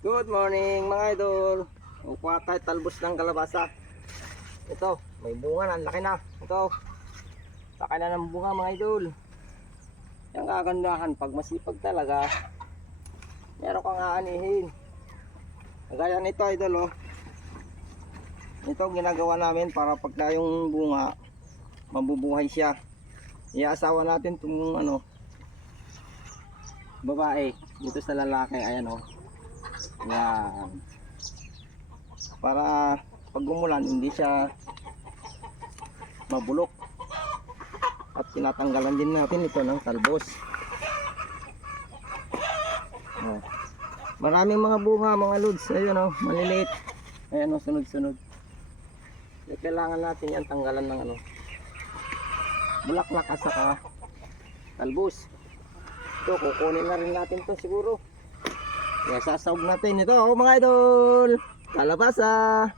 Good morning mga idol. Kukuha tayo talbos ng kalabasa. Ito, may bunga na, laki na. Ito, laki na ng bunga mga idol. Yung kagandahan, pag masipag talaga, meron kang aanihin. Gaya nito idol, oh. Ito ginagawa namin para pagka yung bunga, mabubuhay siya. Iaasawa natin itong babae dito sa lalaki. Ayan, oh. Yan. Para pag umulan hindi siya mabulok. At tinatanggalan din natin ito ng talbos. Oh. Maraming mga bunga mga lods. Ayun, oh, maliliit. Ayan, oh, sunod-sunod. Kailangan natin yan tanggalan ng bulaklak at saka talbos. Ito kukunin na rin natin to siguro. Kaya sasawag natin ito, oh, mga idol, kalabasa.